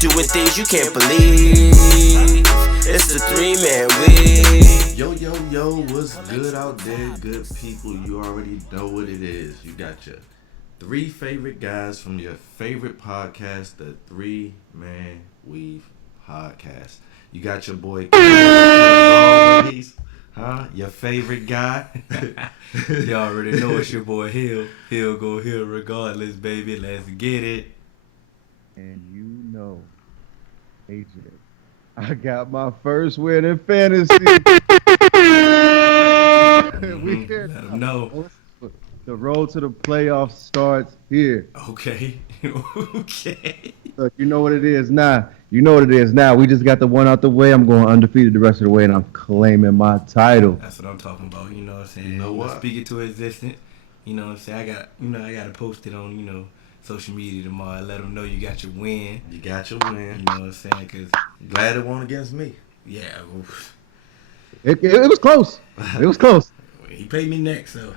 doing things you can't believe. It's the 3-man week. Yo, what's good out there, good people? You already know what it is. You got your 3 favorite guys from your favorite podcast, the 3-Man Weave Podcast. You got your boy, your favorite guy. You already know it's your boy Hill. Hill go Hill regardless, baby. Let's get it. And you know, AJ, I got my first win in fantasy. We here. Let them know. The road to the playoffs starts here. Okay. Okay. Look, you know what it is now. We just got the one out the way. I'm going undefeated the rest of the way, and I'm claiming my title. That's what I'm talking about. You know what I'm saying? You know what? Speak it to existence. You know what I'm saying? I got to post it on, social media tomorrow. Let them know you got your win. You got your win. You know what I'm saying? Because glad it won against me. Yeah. It was close. It was close. He paid me next, so.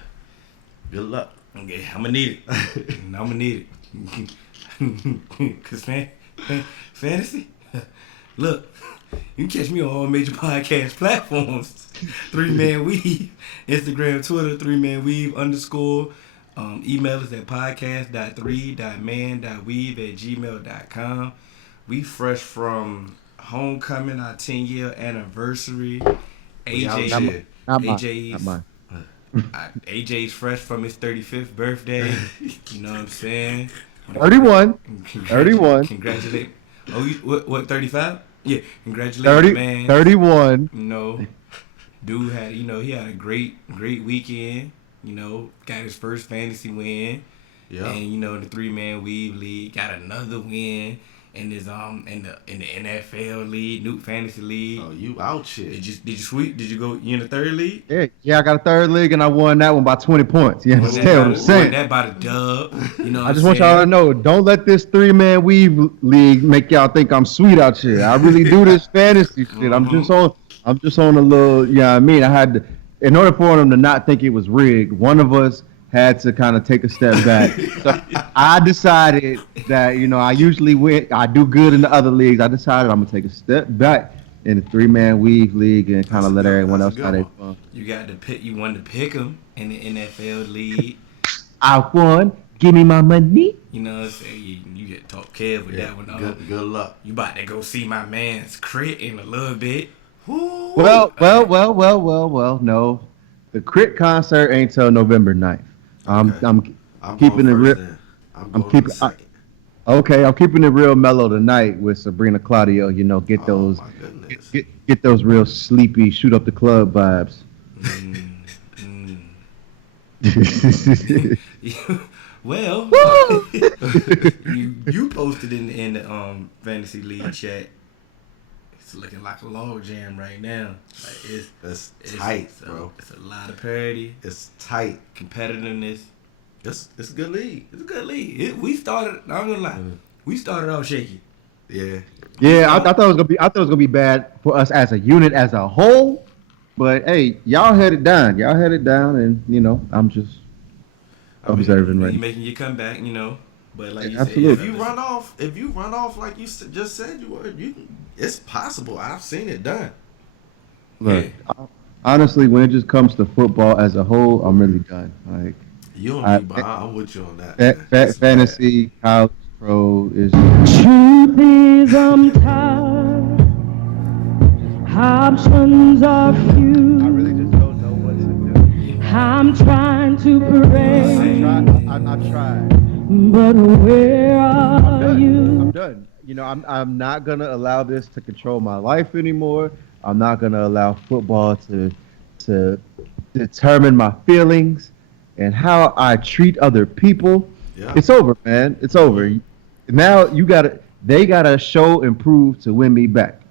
Good luck. Okay, I'm going to need it. Because fantasy, look, you can catch me on all major podcast platforms. 3-Man Weave, Instagram, Twitter, 3-Man Weave _. Email us at podcast.3.man.weave@gmail.com. We fresh from homecoming, our 10-year anniversary. AJ's fresh from his 35th birthday. You know what I'm saying? 31. Congratulate. Oh, what 35? Yeah, congratulations, man. 31. Dude had, he had a great weekend. Got his first fantasy win. Yeah. And the 3-Man Weave League got another win. In his in the NFL league, Nuke Fantasy League. Oh, you out shit. Did you sweep? Did you go? You in the third league? Yeah, I got a third league and I won that one by 20 points. You understand what I'm saying? Won that by the dub. I just want y'all to know, don't let this 3-Man Weave League make y'all think I'm sweet out here. I really do this fantasy shit. I'm just on a little, I had to, in order for them to not think it was rigged, one of us had to kind of take a step back. So I decided that, I usually win. I do good in the other leagues. I decided I'm going to take a step back in the 3-Man Weave League and kind of let everyone else have their fun. You wanted to pick them in the NFL league. I won. Give me my money. You know what I'm saying? You get talk Kev with that one. Good luck. You about to go see my man's Crit in a little bit. Woo. Well, no. The Crit concert ain't till November 9th. I'm keeping it real. I'm keeping it real mellow tonight with Sabrina Claudio. Get those real sleepy, shoot up the club vibes. Well, you posted in the fantasy league chat. It's looking like a log jam right now. Like it's tight, bro. It's a lot of parity. It's tight. Competitiveness. It's a good league. It's a good league. We started. I'm gonna lie. We started off shaky. Yeah. Yeah, I thought it was gonna be bad for us as a unit as a whole. But hey, y'all had it down. And I'm just observing right. You're making your comeback, But like you absolutely. said, if you run off like you just said you were, it's possible. I've seen it done. Look, honestly, when it just comes to football as a whole, I'm really done. Like I'm with you on that. Fantasy, college, pro is. Truth is, I'm tired. Options are few. I really just don't know what to do. I'm trying to pray. I tried. But where are you? I'm done. I'm not gonna allow this to control my life anymore. I'm not gonna allow football to determine my feelings and how I treat other people. Yeah. It's over, man. It's over. Now they gotta show and prove to win me back.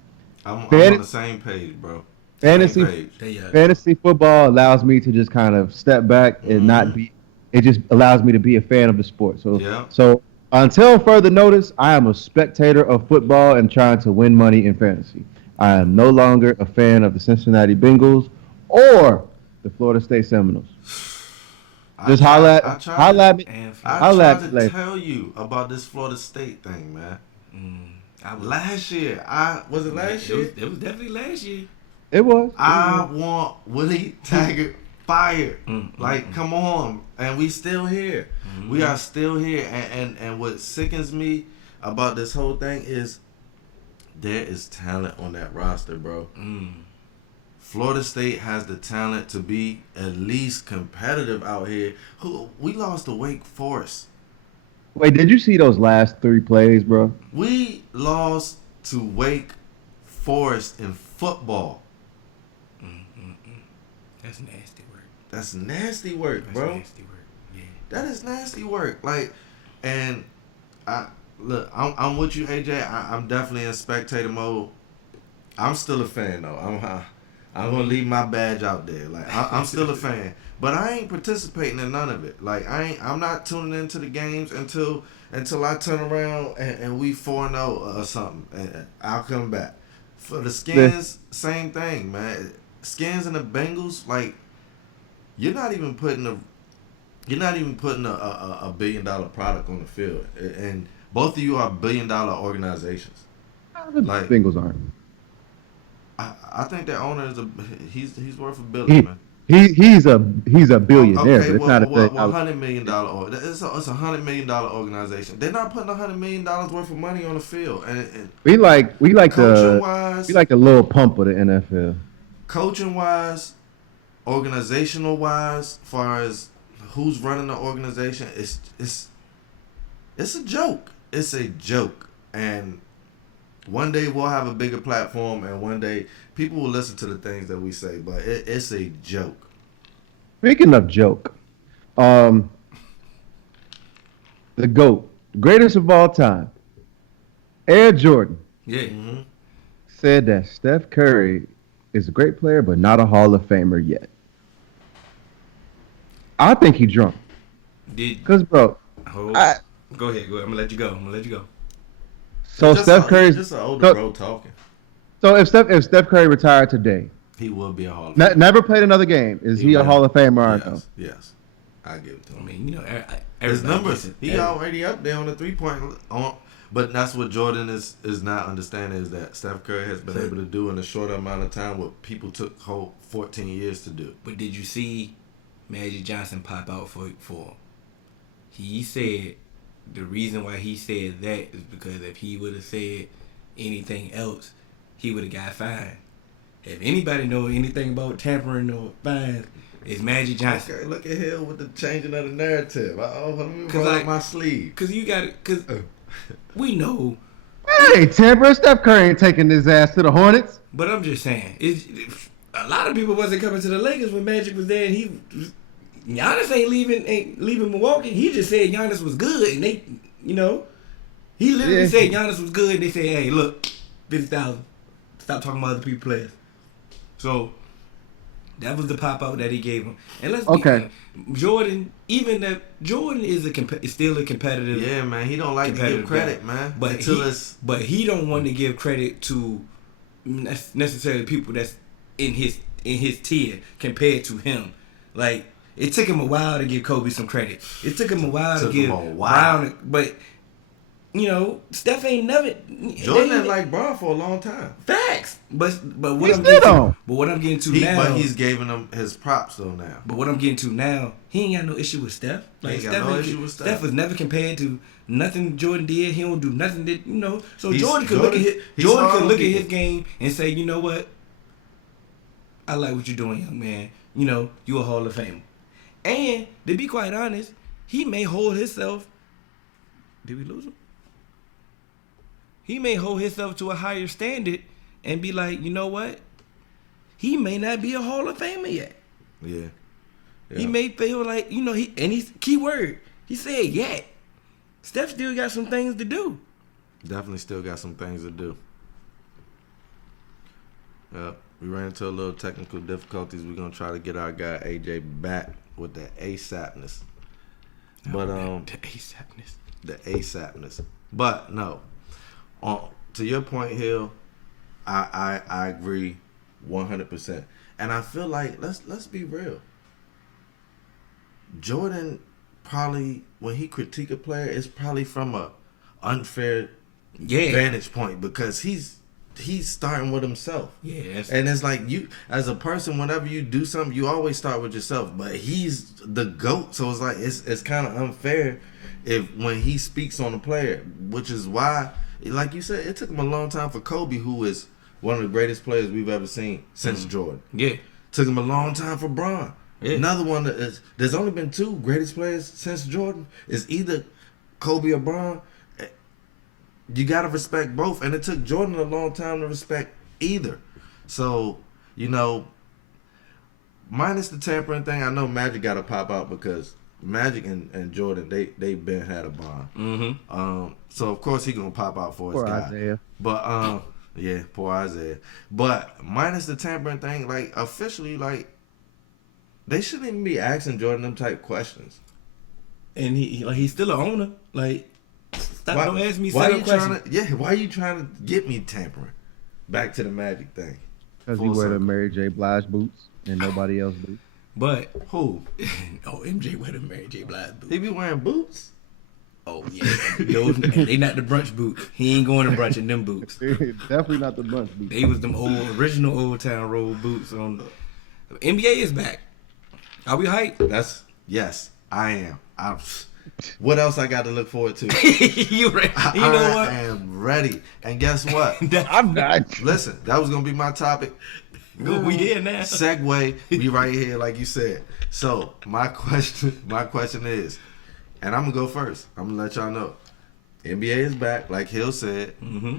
I'm on the same page, bro. Fantasy football allows me to just kind of step back and not be. It just allows me to be a fan of the sport. So until further notice, I am a spectator of football and trying to win money in fantasy. I am no longer a fan of the Cincinnati Bengals or the Florida State Seminoles. Just holla at me. I tried to tell you about this Florida State thing, man. Last year. Was it last year? It was definitely last year. It was. I want Willie Taggart fired. Mm-hmm. Come on. And we still here. Mm-hmm. We are still here. And what sickens me about this whole thing is there is talent on that roster, bro. Florida State has the talent to be at least competitive out here. We lost to Wake Forest. Wait, did you see those last 3 plays, bro? We lost to Wake Forest in football. That's nasty work. That's nasty work, bro. That's nasty work. Yeah. That is nasty work. And I'm with you, AJ. I'm definitely in spectator mode. I'm still a fan though. I'm gonna leave my badge out there. I'm still a fan, but I ain't participating in none of it. I'm not tuning into the games until I turn around and we 4-0 or something, and I'll come back. For the Skins, same thing, man. Skins and the Bengals, you're not even putting a $1 billion product on the field, and both of you are $1 billion organizations. The Bengals aren't. I think that owner is he's worth $1 billion, man. He's a billionaire, Okay, but it's not a thing. $100 million. It's a $100 million organization. They're not putting $100 million worth of money on the field, and we like coaching wise, the little pump of the NFL. Coaching wise, organizational wise, as far as who's running the organization, it's a joke. It's a joke, and one day we'll have a bigger platform, and one day people will listen to the things that we say, but it's a joke. Speaking of joke, the GOAT, greatest of all time, Air Jordan, said that Steph Curry is a great player, but not a Hall of Famer yet. I think he drunk. Because, bro, Go ahead. I'm gonna let you go. So Steph Curry's just an older bro talking. So if Steph Curry retired today, he would be a Hall of Famer. Never played another game. Is he a Hall of Famer or no? Yes, I give it to him. I mean, His numbers. He already up there on the 3-point. But that's what Jordan is not understanding, is that Steph Curry has been able to do in a shorter amount of time what people took whole 14 years to do. But did you see Magic Johnson pop out for him? He said the reason why he said that is because if he would have said anything else, he would have got fined. If anybody know anything about tampering or fines, it's Magic Johnson. Okay, look at him with the changing of the narrative. Let me roll up my sleeve. Because we know. Hey, tampering. Steph Curry ain't taking his ass to the Hornets. But I'm just saying, a lot of people wasn't coming to the Lakers when Magic was there, and Giannis ain't leaving Milwaukee. He just said Giannis was good, and they, he literally said Giannis was good, and they said, hey, look, 50,000. Stop talking about other people's players. So that was the pop out that he gave him. And let's be honest, Jordan is still a competitive. Yeah, man, he don't like to give credit, man. But he don't want to give credit to necessarily people that's in his tier compared to him. Like, it took him a while to give Kobe some credit. It took him a while to give Brown, but Steph ain't never. Jordan ain't like Brown for a long time. Facts, but what I'm getting to now. But he's giving him his props though now. But what I'm getting to now, he ain't got no issue with Steph. Like, Steph was never compared to nothing Jordan did. He don't do nothing that So Jordan could look at his game and say, you know what? I like what you're doing, young man. You a Hall of Famer. And to be quite honest, he may hold himself. Did we lose him? He may hold himself to a higher standard and be like, you know what? He may not be a Hall of Famer yet. Yeah. He may feel like, he's keyword. He said yet. Steph still got some things to do. Definitely still got some things to do. We ran into a little technical difficulties. We're gonna try to get our guy AJ back with the ASAPness. But the ASAPness. But no. To your point, Hill, I agree 100%. And I feel like let's be real. Jordan probably, when he critique a player, it's probably from a unfair vantage point because he's starting with himself. Yeah, and it's like you as a person, whenever you do something, you always start with yourself. But he's the GOAT, so it's like it's kind of unfair if when he speaks on a player, which is why, like you said, it took him a long time for Kobe, who is one of the greatest players we've ever seen since Jordan. Yeah. Took him a long time for Bron. Yeah. Another one that is, there's only been two greatest players since Jordan. It's either Kobe or Bron. You gotta respect both, and it took Jordan a long time to respect either. So, minus the tampering thing, I know Magic gotta pop out because Magic and Jordan, they been had a bond. Mm-hmm. So of course he gonna pop out for Poor his guy. Isaiah. But yeah, poor Isaiah. But minus the tampering thing, like officially, like they shouldn't even be asking Jordan them type questions. And he's still an owner. Like, don't ask me why are you trying to get me tampering? Back to the Magic thing. Because he wear the Mary J. Blige boots and nobody else boots. But who? MJ wear the Mary J. Blige boots. He be wearing boots? Oh yeah, they not the brunch boots. He ain't going to brunch in them boots. Definitely not the brunch boots. They was them original Old Town Road boots. On NBA is back. Are we hyped? Yes, I am. What else I got to look forward to? You ready? You know what? I am ready. And guess what? I'm not. Listen, that was gonna be my topic. We here now. Segue. We right here, like you said. So my question is, and I'm gonna go first. I'm gonna let y'all know. NBA is back, like Hill said. Mm-hmm.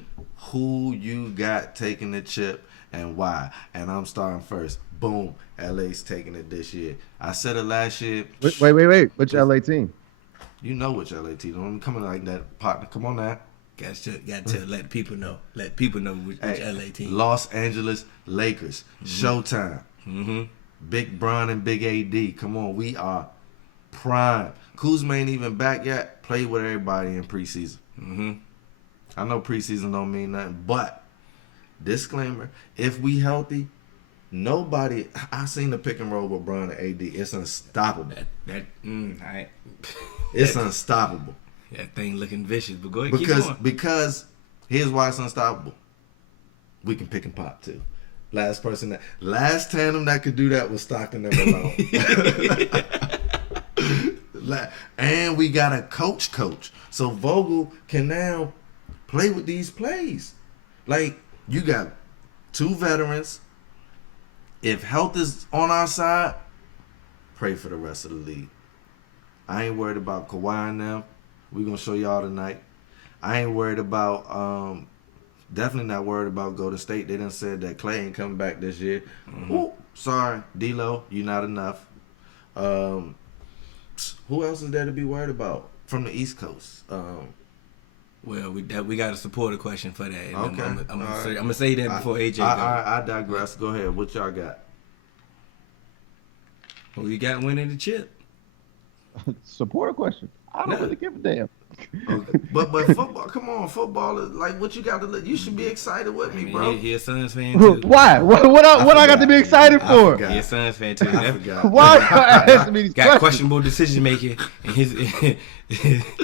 Who you got taking the chip and why? And I'm starting first. Boom. LA's taking it this year. I said it last year. Wait. Which LA team? You know which LA team. Don't come in like that, partner. Come on now. Got to let people know. Let people know which LA team. Los Angeles Lakers. Mm-hmm. Showtime. Mm-hmm. Big Bron and Big AD. Come on, we are prime. Kuzma ain't even back yet. Played with everybody in preseason. Mm-hmm. I know preseason don't mean nothing, but disclaimer: if we healthy, nobody. I seen the pick and roll with Bron and AD. It's unstoppable. It's unstoppable. That thing looking vicious, but go ahead, keep going. Because here's why it's unstoppable. We can pick and pop too. Last tandem that could do that was Stockton and Malone. And we got a coach. So Vogel can now play with these plays. Like, you got two veterans. If health is on our side, pray for the rest of the league. I ain't worried about Kawhi and them. We're going to show y'all tonight. I ain't worried about, definitely not worried about Golden State. They done said that Clay ain't coming back this year. Mm-hmm. Ooh, sorry, D-Lo, you not enough. Who else is there to be worried about from the East Coast? Well, we got a supporter question for that. And okay. I'm gonna say that before AJ goes. I digress. Go ahead. What y'all got? Who you got winning the chip? Supporter question. I don't really give a damn. Okay. But football, come on, football is like what you got to look. You should be excited with me, bro. He a Suns fan too. Why? What I got to be excited for? He a Suns fan too. I forgot. Why? Asking me these got questions? questionable decision making, and his. If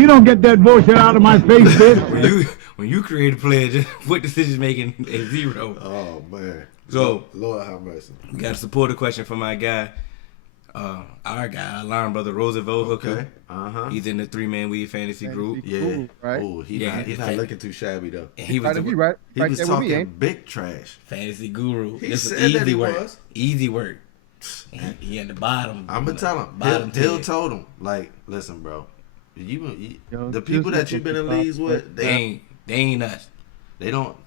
you don't get that bullshit out of my face, bitch. when you create a player, just put decision making at zero. Oh man. So Lord have mercy. We got a supporter question from my guy. Our guy, Alarm Brother Roosevelt Hooker. Okay. He's in the 3-Man Weed Fantasy group. Yeah. Cool, right? Oh, he's not looking too shabby though. And he was He was talking big trash. Fantasy guru. He this said was easy that he work. was. Easy work. And he at the bottom. I'm gonna tell him. Hill told him, like, listen, bro. You the people that you've been in leagues with, they ain't us. They not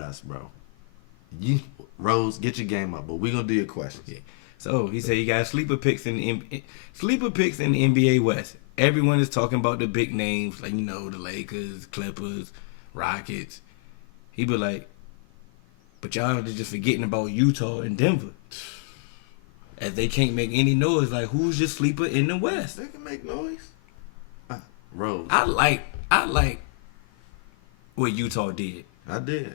us, bro. You Rose, get your game up, but we gonna do your questions. Yeah. So he said you got sleeper picks in the NBA West. Everyone is talking about the big names, like, the Lakers, Clippers, Rockets. He be like, but y'all are just forgetting about Utah and Denver, as they can't make any noise. Like, who's your sleeper in the West? They can make noise. Rose. I like what Utah did. I did.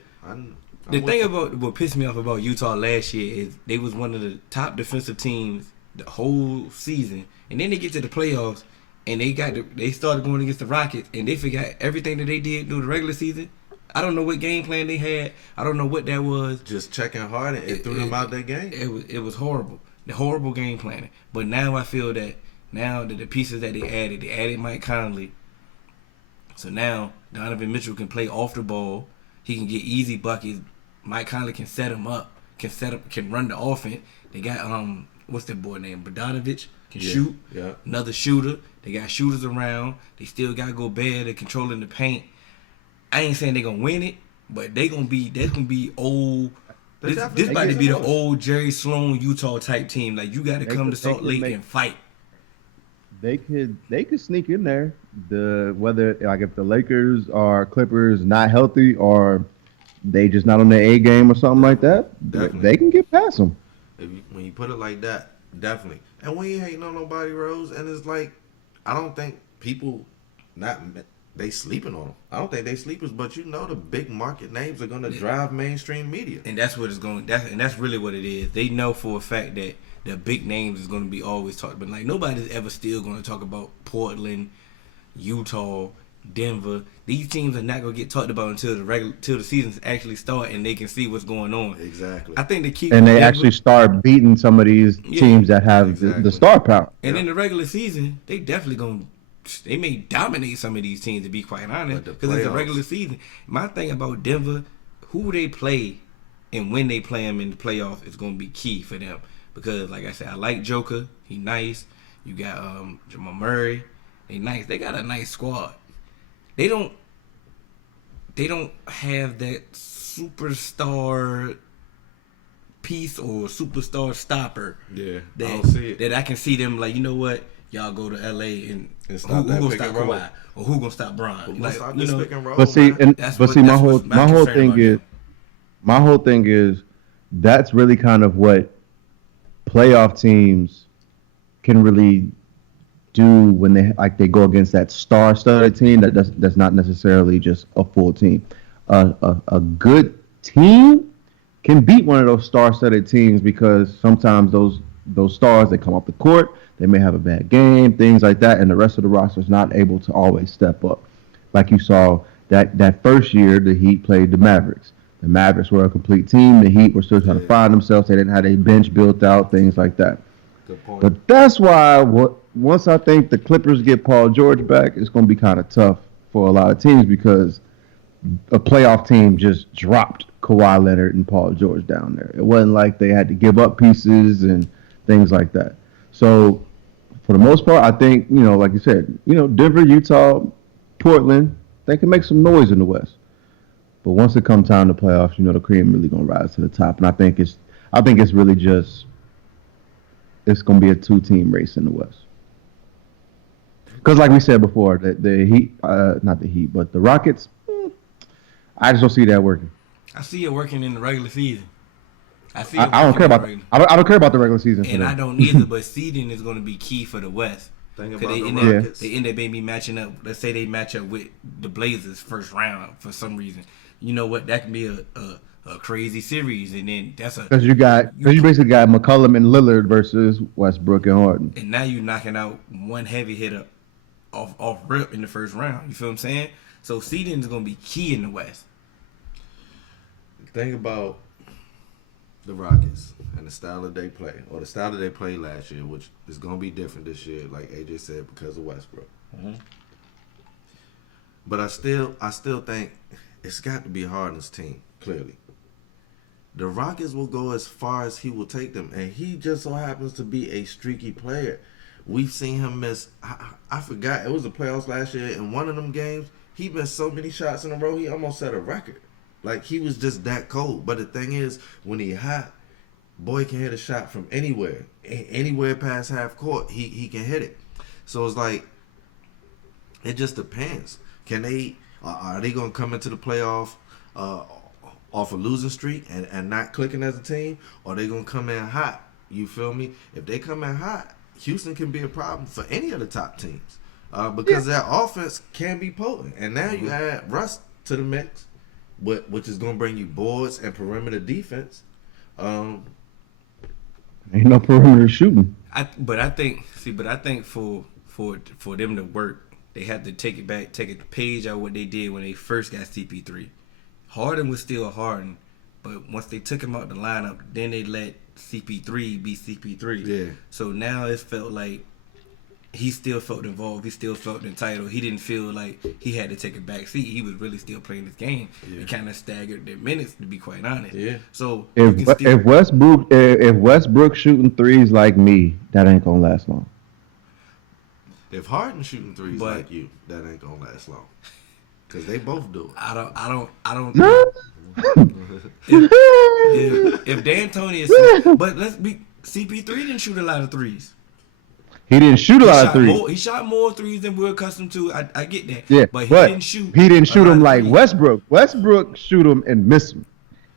The thing about what pissed me off about Utah last year is they was one of the top defensive teams the whole season, and then they get to the playoffs and they started going against the Rockets, and they forgot everything that they did through the regular season. I don't know what game plan they had. I don't know what that was. Just checking hard and it threw them out that game. It was horrible. The horrible game planning. But now I feel that the pieces that they added Mike Conley. So now Donovan Mitchell can play off the ball. He can get easy buckets. Mike Conley can set him up. Can run the offense. They got what's that boy name? Bogdanovich can shoot. Yeah. Another shooter. They got shooters around. They still got Gobert. They're controlling the paint. I ain't saying they're gonna win it, but that's gonna be old. This about to be the old Jerry Sloan Utah type team. Like, you got to come to Salt Lake and fight. They could sneak in there. Whether like if the Lakers or Clippers not healthy or they just not on their A game or something like that, they can get past them. When you put it like that, definitely. And we ain't hating on nobody, Rose. And it's like, I don't think people they sleeping on them. I don't think they sleepers, but the big market names are gonna drive mainstream media. And that's what it's going. That's really what it is. They know for a fact that the big names is going to be always talked about. Like, nobody's ever still going to talk about Portland, Utah, Denver. These teams are not going to get talked about until the seasons actually start and they can see what's going on. Exactly. I think the key. And they actually start beating some of these teams that have the star power. And in the regular season, they definitely going. They may dominate some of these teams, to be quite honest, because it's the regular season. My thing about Denver, who they play and when they play them in the playoffs is going to be key for them. Because, like I said, I like Joker. He nice. You got Jamal Murray. They nice. They got a nice squad. They don't have that superstar piece or superstar stopper. Yeah, I don't see it. That I can see them like, you know what? Y'all go to LA and who gonna stop Kawhi or who gonna stop Bron? Like, pick and roll, but see, my whole thing is that's really kind of what playoff teams can really do when they go against that star-studded team that's not necessarily just a full team. A good team can beat one of those star-studded teams because sometimes those stars, they come off the court, they may have a bad game, things like that, and the rest of the roster is not able to always step up. Like you saw that first year, the Heat played the Mavericks. The Mavericks were a complete team. The Heat were still trying to find themselves. They didn't have a bench built out, things like that. Good point. But that's why once I think the Clippers get Paul George back, it's going to be kind of tough for a lot of teams because a playoff team just dropped Kawhi Leonard and Paul George down there. It wasn't like they had to give up pieces and things like that. So for the most part, I think, like you said, Denver, Utah, Portland, they can make some noise in the West. But once it comes time to playoffs, the cream really gonna rise to the top. And I think it's really just it's gonna be a 2-team race in the West. Because like we said before, the Heat, not the Heat, but the Rockets, I just don't see that working. I see it working in the regular season. I don't care about I don't care about the regular season. And I don't either. But seeding is going to be key for the West. Think about the Rockets. They end up maybe matching up. Let's say they match up with the Blazers first round for some reason. You know what? That can be a crazy series, and then that's because you basically got McCollum and Lillard versus Westbrook and Harden. And now you're knocking out one heavy hitter off rip in the first round. You feel what I'm saying? So seeding is going to be key in the West. Think about the Rockets and the style that they play, or the style that they played last year, which is going to be different this year, like AJ said, because of Westbrook. Mm-hmm. But I still think it's got to be Harden's team, clearly. The Rockets will go as far as he will take them, and he just so happens to be a streaky player. We've seen him miss, I forgot, it was the playoffs last year. In one of them games, he missed so many shots in a row, he almost set a record. Like, he was just that cold. But the thing is, when he hot, boy can hit a shot from anywhere. Anywhere past half court, he can hit it. So it's like, it just depends. Are they going to come into the playoff off a losing streak and not clicking as a team? Or are they going to come in hot? You feel me? If they come in hot, Houston can be a problem for any of the top teams. Because their offense can be potent. And now you add Russ to the mix, which is going to bring you boards and perimeter defense. Ain't no perimeter shooting. I think for for them to work, they had to take a page out of what they did when they first got CP3. Harden was still Harden, but once they took him out the lineup, then they let CP3 be CP3. Yeah. So now it felt like he still felt involved. He still felt entitled. He didn't feel like he had to take a back seat. He was really still playing his game. Yeah. It kind of staggered their minutes, to be quite honest. Yeah. So if Westbrook shooting threes like me, that ain't gonna last long. If Harden shooting threes like you, that ain't gonna last long. Cause they both do it. I don't. No. if D'Antoni but let's be CP3 didn't shoot a lot of threes. He didn't shoot a lot of threes. He shot more threes than we're accustomed to. I get that. Yeah, but he didn't shoot. He didn't shoot them like threes. Westbrook. Westbrook shoot them and miss them,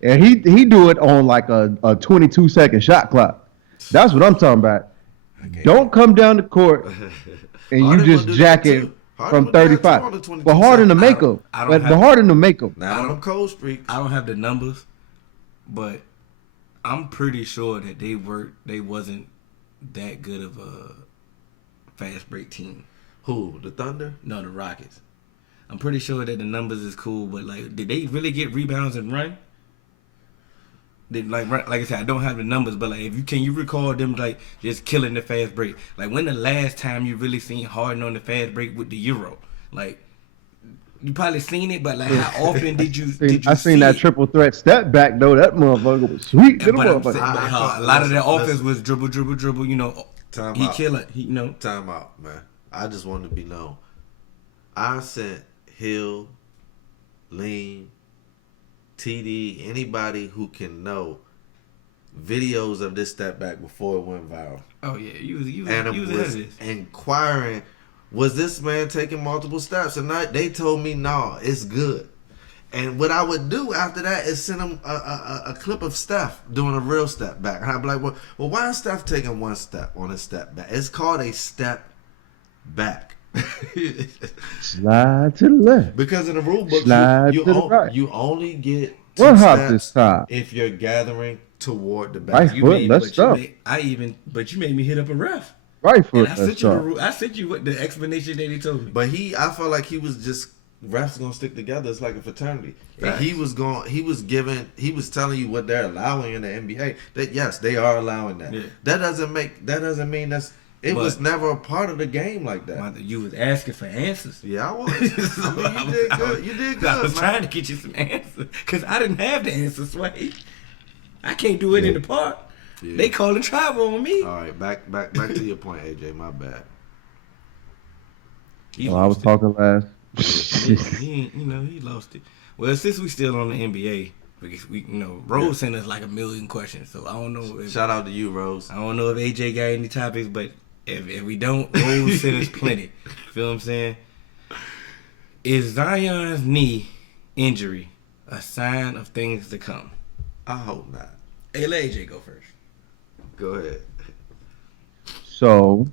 and he do it on like a 22-second shot clock. That's what I'm talking about. Okay. Don't come down the court and you just jack it from 35. But Harden to make them. But Harden to make them. Not on them cold streaks. I don't have the numbers, but I'm pretty sure that they wasn't that good of a fast break team. Who? The Thunder? No, the Rockets. I'm pretty sure that the numbers is cool, but like, did they really get rebounds and run? Like I said, I don't have the numbers, but like, can you recall them like just killing the fast break? Like, when the last time you really seen Harden on the fast break with the Euro? Like, you probably seen it, but like, how often did you? I seen that triple threat step back though. That motherfucker was sweet. But a lot of their offense was dribble. You know, he kill it. Time out, man. I just want to be known. I sent Hill, Lean, TD, anybody who can know videos of this step back before it went viral. Oh yeah, you was inquiring, was this man taking multiple steps? And they told me no, it's good. And what I would do after that is send them a clip of Steph doing a real step back. And I'd be like, well, why is Steph taking one step on a step back? It's called a step back. Slide to the left. Because in the rule book, you only get one two hop steps this time if you're gathering toward the back. Right foot, let's go. But you made me hit up a ref. Right foot, and I sent you what the explanation that he told me. But I felt like he was just, refs gonna stick together. It's like a fraternity. Right. And he was telling you what they're allowing in the NBA. That yes, they are allowing that. Yeah. That doesn't mean it was never a part of the game like that. You was asking for answers. Yeah, I was. You did good. You did good. I was trying to get you some answers because I didn't have the answers, Sway. I can't do it in the park. Yeah. They calling travel on me. All right, back to your point, AJ. My bad. I was talking last. He lost it. Well, since we still on the NBA, because Rose sent us like a million questions, so I don't know. Shout out to you, Rose. I don't know if AJ got any topics, but if we don't, Rose sent us plenty. Feel what I'm saying? Is Zion's knee injury a sign of things to come? I hope not. Hey, let AJ go first. Go ahead. So,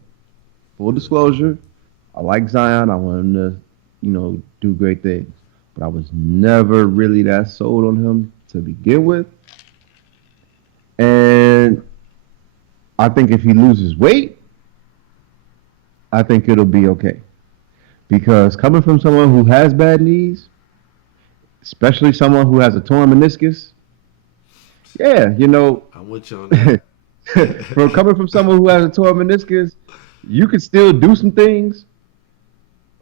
full disclosure, I like Zion. I want him to, do great things. But I was never really that sold on him to begin with. And I think if he loses weight, I think it'll be okay. Because coming from someone who has bad knees, especially someone who has a torn meniscus, I'm with you on that. Coming from someone who has a torn meniscus, you can still do some things,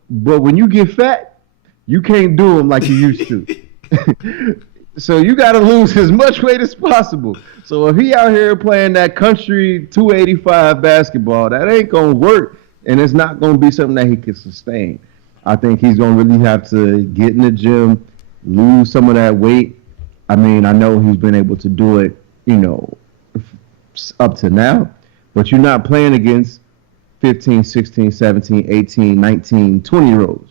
but when you get fat, you can't do them like you used to. So you got to lose as much weight as possible. So if he out here playing that country 285 basketball, that ain't going to work, and it's not going to be something that he can sustain. I think he's going to really have to get in the gym, lose some of that weight. I mean, I know he's been able to do it, up to now, but you're not playing against 15, 16, 17, 18, 19, 20-year-olds.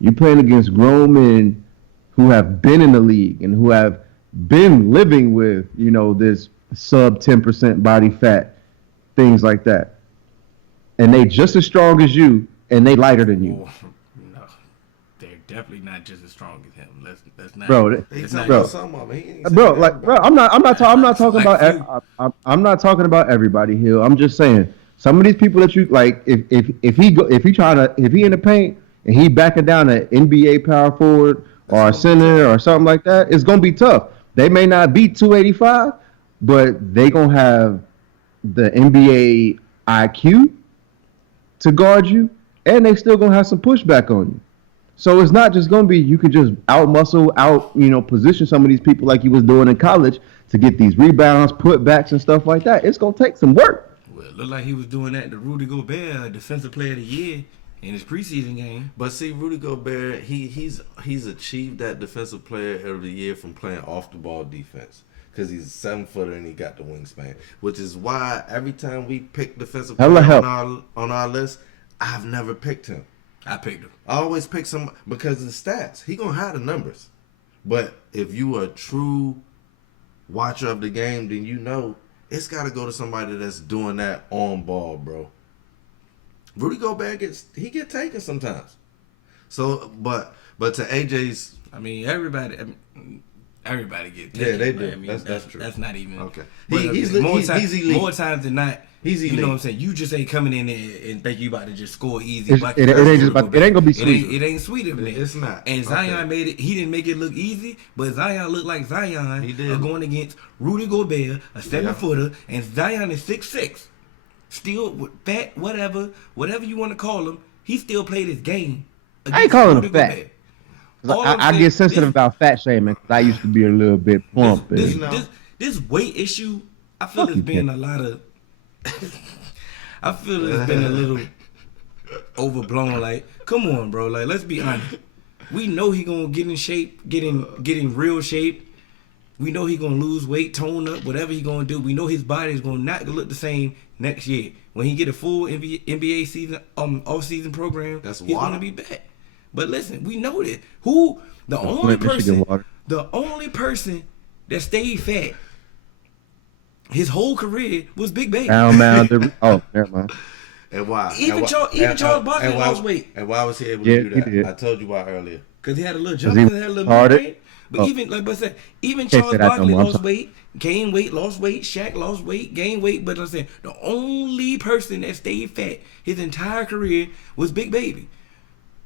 You're playing against grown men who have been in the league and who have been living with, this sub 10% body fat, things like that. And they just as strong as you, and they lighter than you. Oh, no, they're definitely not just as strong as him. Let's not. Bro, I'm not talking about everybody, Hill. I'm just saying Some of these people that you like, if he in the paint and he backing down an NBA power forward or a center or something like that, it's gonna be tough. They may not be 285, but they gonna have the NBA IQ to guard you, and they still gonna have some pushback on you. So it's not just gonna be you can just out muscle, position some of these people like you was doing in college to get these rebounds, putbacks, and stuff like that. It's gonna take some work. Well, it looked like he was doing that to Rudy Gobert, Defensive Player of the Year, in his preseason game. But see, Rudy Gobert, he's achieved that Defensive Player of the Year from playing off the ball defense. Because he's a 7-footer and he got the wingspan. Which is why every time we pick Defensive Player on our list, I've never picked him. I picked him. I always pick some because of the stats. He gonna have the numbers. But if you are a true watcher of the game, then you know it's got to go to somebody that's doing that on ball, bro. Rudy Gobert get taken sometimes. So, but to AJ's, everybody get taken. Yeah, they do. That's true. That's not even okay. He's elite. More times than not. He's elite. You know what I'm saying? You just ain't coming in there and think you about to just score easy. It ain't gonna be sweet. It ain't sweet of It's not. And Zion made it. He didn't make it look easy, but Zion looked like Zion. He did. Going against Rudy Gobert, a 7-footer, and Zion is 6'6". Still fat, whatever you want to call him. He still played his game. I ain't calling him fat. Gobert. I get sensitive about fat shaming because I used to be a little bit plump. This weight issue, I feel there's been a lot of. I feel it's been a little overblown. Like, come on, bro. Like, let's be honest. We know he gonna get in shape, get in real shape. We know he gonna lose weight, tone up, whatever he gonna do. We know his body is gonna not look the same next year. When he get a full NBA season, off-season program, he's gonna be back. But listen, we know that the only person that stayed fat his whole career was Big Baby. Oh, never mind. And why? Charles Barkley lost weight. And why was he able to do that? He did. I told you why earlier. Because he had a little jump, he had a little mid-range. But even Charles Barkley lost weight, gained weight, lost weight. Shaq lost weight, gained weight. But I'm saying the only person that stayed fat his entire career was Big Baby.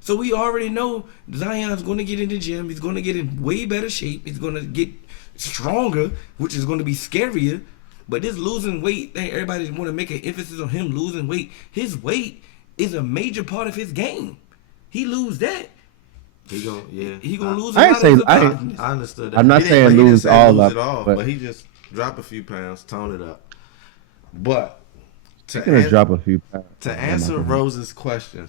So we already know Zion's going to get in the gym. He's going to get in way better shape. He's going to get stronger, which is going to be scarier. But this losing weight, everybody want to make an emphasis on him losing weight. His weight is a major part of his game. He lose that. He gonna lose a lot of his I understood that. I'm not saying lose all of it, but he just drop a few pounds, tone it up. But drop a few pounds. To answer Rose's question,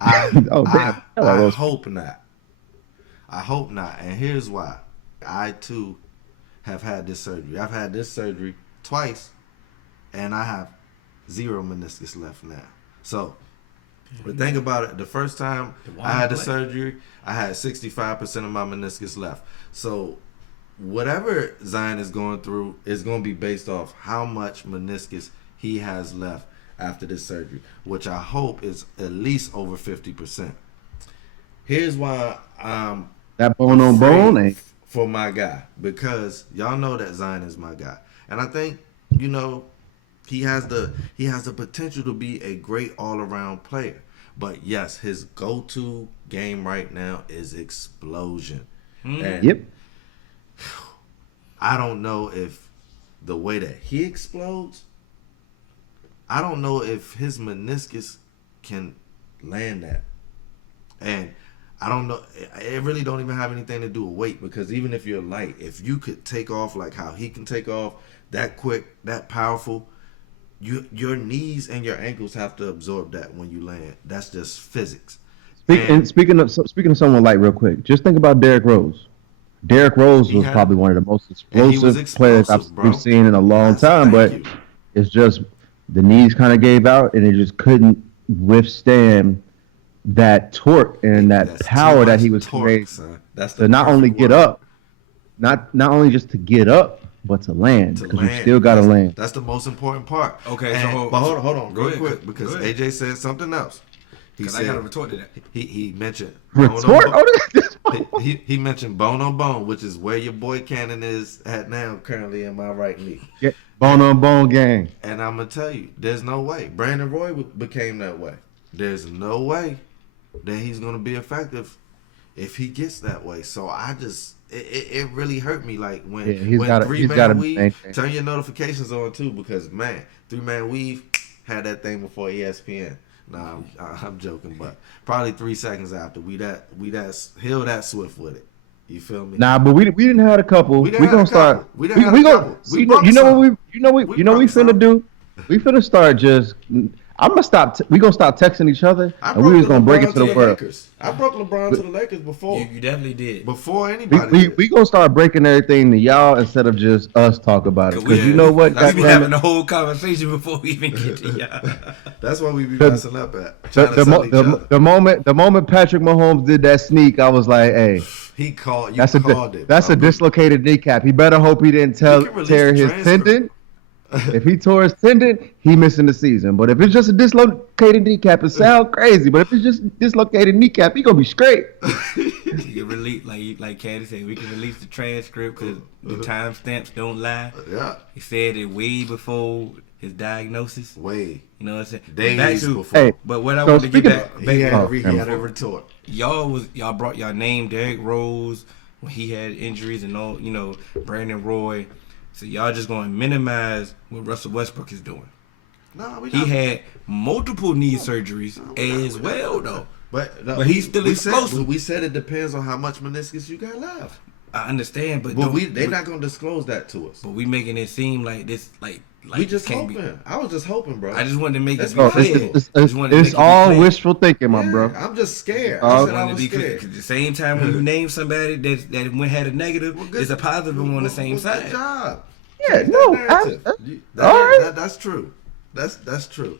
I hope not. I hope not. And here's why. I too have had this surgery. I've had this surgery twice, and I have 0 meniscus left now. So, but think about it. The first time I had the surgery, I had 65% of my meniscus left. So, whatever Zion is going through is going to be based off how much meniscus he has left after this surgery, which I hope is at least over 50%. Here's why I'm that bone on bone ain't for my guy, because y'all know that Zion is my guy, and I think he has the potential to be a great all around player. But yes, his go-to game right now is explosion. And I don't know if the way that he explodes, I don't know if his meniscus can land that. And I don't know. It really don't even have anything to do with weight, because even if you're light, if you could take off like how he can take off that quick, that powerful, your knees and your ankles have to absorb that when you land. That's just physics. Speaking of someone light, real quick, just think about Derrick Rose. Derrick Rose was probably one of the most explosive players we've seen in a long time, but it's just the knees kind of gave out, and it just couldn't withstand that torque and that power that he was creating to not only get up, not only just to get up, but to land, because you still got to land. That's the most important part. Okay, but hold on, real quick, because AJ said something else. Because I got to retort to that. He mentioned retort. he mentioned bone on bone, which is where your boy Cannon is at now, currently in my right knee. Yeah, bone on bone gang. And I'm gonna tell you, there's no way Brandon Roy became that way. There's no way that he's gonna be effective if he gets that way. So I just, it really hurt me. Like when Three Man Weave, turn your notifications on too, because man, 3-Man Weave had that thing before ESPN. Nah, I'm joking, but probably 3 seconds after we heal that swift with it. You feel me? Nah, but we didn't have a couple. We gonna start. We gonna. You know what we finna do? We finna start just. I'm gonna stop. We gonna stop texting each other, and we just gonna break it to the world. I broke LeBron to the Lakers before. You definitely did. Before anybody. We gonna start breaking everything to y'all instead of just us talk about it. Because you know what? We be having a whole conversation before we even get to y'all. That's what we be messing up at. The moment Patrick Mahomes did that sneak, I was like, hey. He called. That's a dislocated kneecap. He better hope he didn't tear his tendon. If he tore his tendon, he missing the season. But if it's just a dislocated kneecap, it sounds crazy. But if it's just dislocated kneecap, he gonna be straight. You can release, like Candy said, we can release the transcript because the timestamps don't lie. Yeah. He said it way before his diagnosis. Way. You know what I'm saying? Days before. Hey, but what I want to get back, he had a retort. Y'all brought y'all name Derrick Rose when he had injuries and all. You know, Brandon Roy. So y'all just going to minimize what Russell Westbrook is doing. He had multiple knee surgeries as well, though. But he's still explosive. We said it depends on how much meniscus you got left. I understand, but they're not going to disclose that to us. But we making it seem like this, like we just hoping. I was just hoping, bro. I just wanted to make it clear. It's all wishful thinking, my bro. I'm just scared. I was scared. At the same time, when you name somebody that had a negative, it's a positive on the same side. Good job. Yeah, no, that's true. That's true.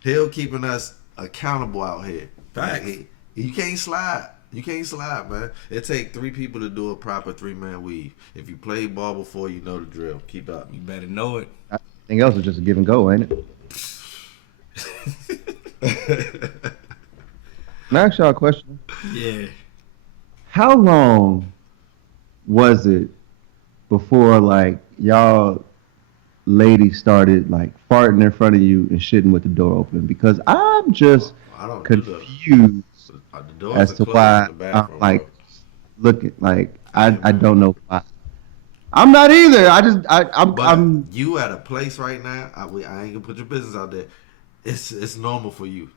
He'll keeping us accountable out here. Facts. You can't slide. You can't slide, man. It take 3 people to do a proper 3-man weave. If you played ball before, you know the drill. Keep up. You better know it. Everything else is just a give and go, ain't it? Can I ask y'all a question? Yeah. How long was it before, like, y'all ladies started, like, farting in front of you and shitting with the door open? Because I'm just confused as to why I'm, like, looking, like, I don't know why. I'm not either. I'm you at a place right now. I ain't gonna put your business out there. It's normal for you.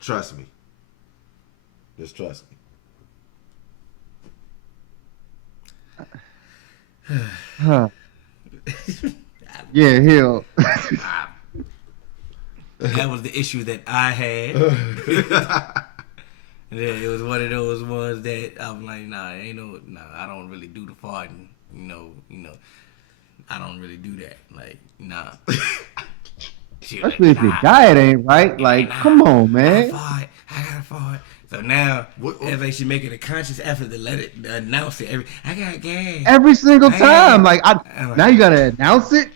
Trust me. Just trust me. Yeah, hell. That was the issue that I had. It was one of those ones that I'm like, I don't really do the farting. You know, I don't really do that. Like, nah. Especially if your diet ain't right. Like, come on, man. I gotta fart. So now, it's like she making a conscious effort to let it announce it. I got gas. Every single time. Like, now you gotta announce it.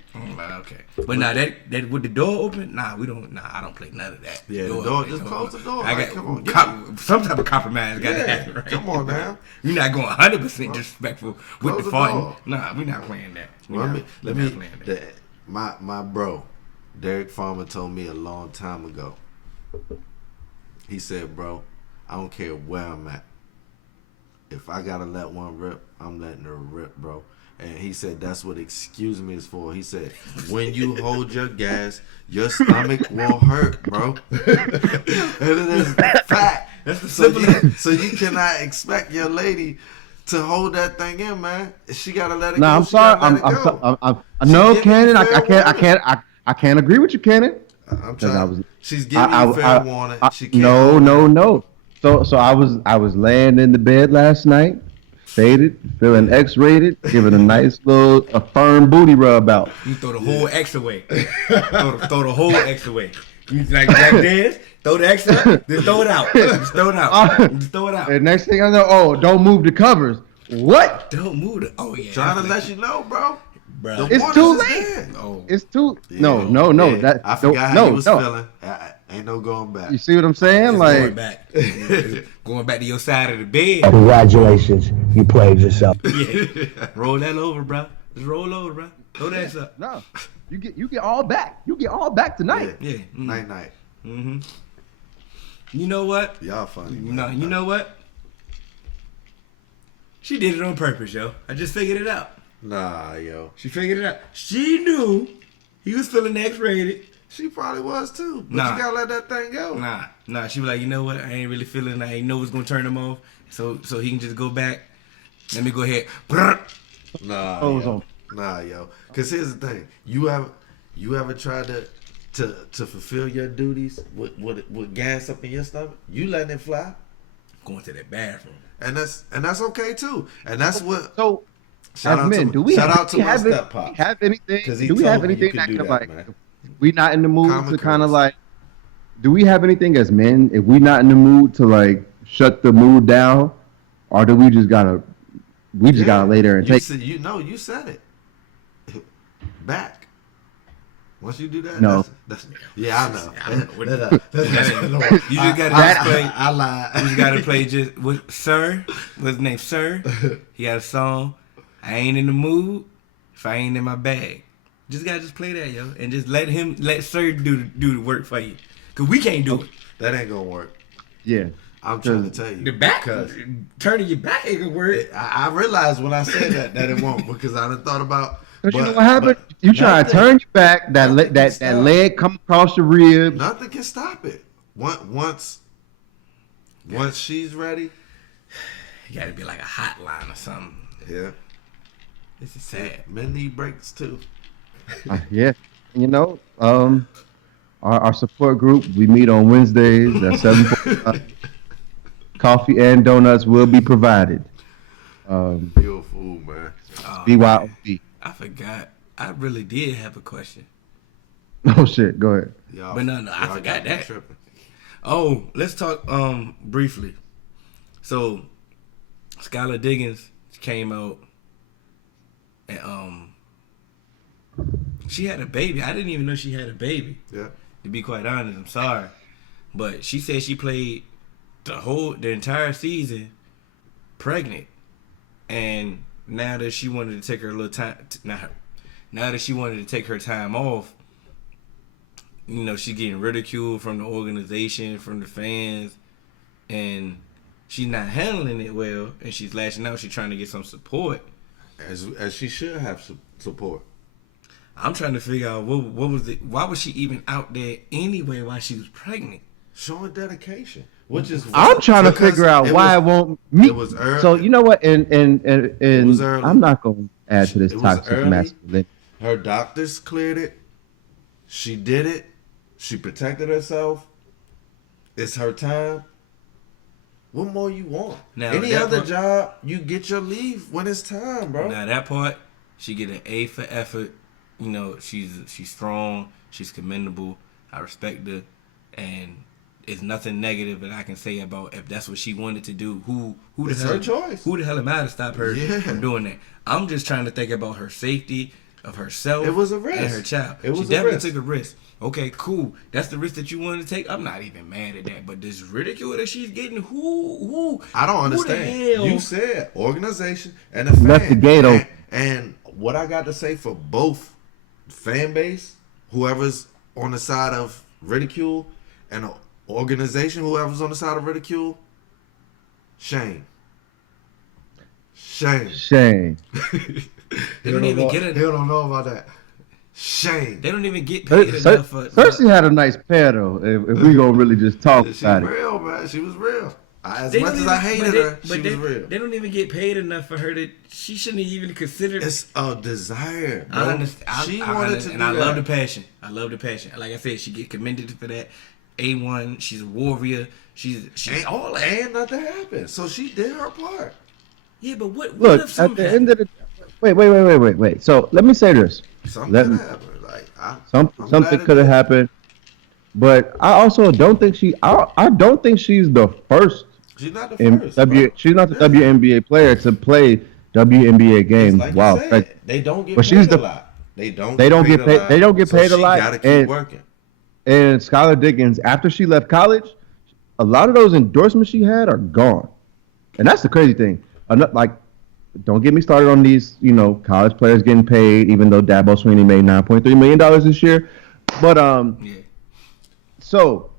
Okay. But now that with the door open, we don't. I don't play none of that. Yeah, the door, just close the door. I got some type of compromise. Got to happen, right? Come on now. You're not going 100% disrespectful with the farting. Nah, we're not playing that. My bro, Derek Farmer, told me a long time ago. He said, "Bro, I don't care where I'm at. If I gotta let one rip, I'm letting her rip, bro." And he said that's what excuse me is for. He said, when you hold your gas, your stomach will hurt, bro. And it is fact. That's the simplest. So you cannot expect your lady to hold that thing in, man. She gotta let it go. I'm sorry. No, Cannon. I can't agree with you, Cannon. I'm trying. She's giving you fair warning. No. So I was laying in the bed last night. Faded, feeling X-rated, giving a nice little firm booty rub out. You throw the whole X away. throw the whole X away. You like this? Throw the X out, then throw it out. Just throw it out. Just throw it out. And next thing I know, don't move the covers. What? Don't move the. Oh yeah. Trying to let you know, bro. It's too late. Oh. It's too. Yeah. No. I forgot how he was feeling. Ain't no going back. You see what I'm saying? It's Like going back. Going back to your side of the bed. Congratulations, you played yourself. Yeah. Roll that over, bro. Just roll over, bro. Throw that up. no, you get all back. You get all back tonight. Yeah. Night night. Mm-hmm. You know what? Y'all funny. No, you know what? She did it on purpose, yo. I just figured it out. Nah, yo. She figured it out. She knew he was feeling X-rated. She probably was too. But Nah. you gotta let that thing go. Nah. She was like, you know what? I ain't really feeling. I ain't know what's gonna turn him off. So he can just go back. Let me go ahead. Nah, Clothes yo. on. Nah, yo. Cause here's the thing. You ever tried to fulfill your duties with gas up in your stomach? You letting it fly, Going to that bathroom. and that's okay too. And that's what. So, Shout as out men, to do we shout have, out to we my have, step do we pop. have anything? 'Cause he Do we told have me you anything could that do can that, like? man. If we not in the mood Common to kind of courtesy. like. Do we have anything as men? If we not in the mood to like shut the mood down, or do we just gotta lay there and you take? said, you said it. Back. Once you do that, No. that's yeah, I know. I don't know what- That's- You just gotta I- just play. I lied. You just gotta play just with Sir. What's his name? Sir. He got a song. I ain't in the mood if I ain't in my bag. Just gotta play that, yo, and just let Sir do the work for you. Cause we can't do it. That ain't gonna work. Yeah. I'm trying to tell you. The back, Because turning your back ain't gonna work. I realized when I said that it won't, because I done thought about. Cause you know what happened? You try to turn your back, that leg come across your ribs. Nothing can stop it. Once she's ready. You gotta be like a hotline or something. Yeah. This is sad. Men need breaks too. Yeah. You know, our support group, we meet on Wednesdays at 7:45. Coffee and donuts will be provided. You're a fool, man. Oh, BYOB. I forgot. I really did have a question. Oh shit, go ahead. Y'all, But no, I y'all forgot got me that. tripping. Oh, let's talk briefly. So Skylar Diggins came out and she had a baby. I didn't even know she had a baby. Yeah. To be quite honest, I'm sorry. But she said she played the entire season pregnant. And now that she wanted to take her little time, now that she wanted to take her time off, you know, she's getting ridiculed from the organization, from the fans, and she's not handling it well, and she's lashing out. She's trying to get some support. As she should have support. I'm trying to figure out what was it? Why was she even out there anyway while she was pregnant? Showing dedication. Which is I'm trying to because figure out why it won't meet. It was early. So you know what? And was early. I'm not going to add to this It was toxic early. masculinity. Her doctors cleared it. She did it. She protected herself. It's her time. What more you want? Now, Any that other part- job, you get your leave when it's time, bro. Now that part, she get an A for effort. You know, she's strong. She's commendable. I respect her, and it's nothing negative that I can say about if that's what she wanted to do. Who the It's hell? her choice. Who the hell am I to stop her Yeah. from doing that? I'm just trying to think about her safety of herself. It was a risk. And her child. It was she a definitely risk. took a risk. Okay, cool. That's the risk that you wanted to take. I'm not even mad at that. But this ridicule that she's getting, who? I don't who the understand. hell? You said organization and the fan. Left the gate open. And what I got to say for both fan base, whoever's on the side of ridicule, and the organization, whoever's on the side of ridicule, shame. Shame. They don't even get He it. don't know about that. Shame. They don't even get paid enough for. Cersei had a nice pair though. If we gonna really just talk She's about it. real, man. She was real. As They much don't as I even- hated but they- her, but she they, was real. They don't even get paid enough for her to. She shouldn't even consider. It's a desire, bro. I understand. She I wanted understand, to and do I that. love the passion. I love the passion. Like I said, she get commended for that. A1. She's a warrior. She's And, all that. and nothing happened. So she did her part. Yeah, but what Look, if at something the end of the wait. So let me say this. Something happened. Like I'm Something glad it could have did. happened, but I also don't think I don't think she's the first She's not the first. she's not the Yeah. WNBA player to play WNBA It's games. like you Wow, said, they don't get But paid she's a the- lot. They don't they don't get a paid- lot. they don't get paid a So lot, she gotta keep and- working. And Skylar Diggins, after she left college, a lot of those endorsements she had are gone. And that's the crazy thing. Like, don't get me started on these, college players getting paid, even though Dabo Swinney made $9.3 million this year. But Yeah. so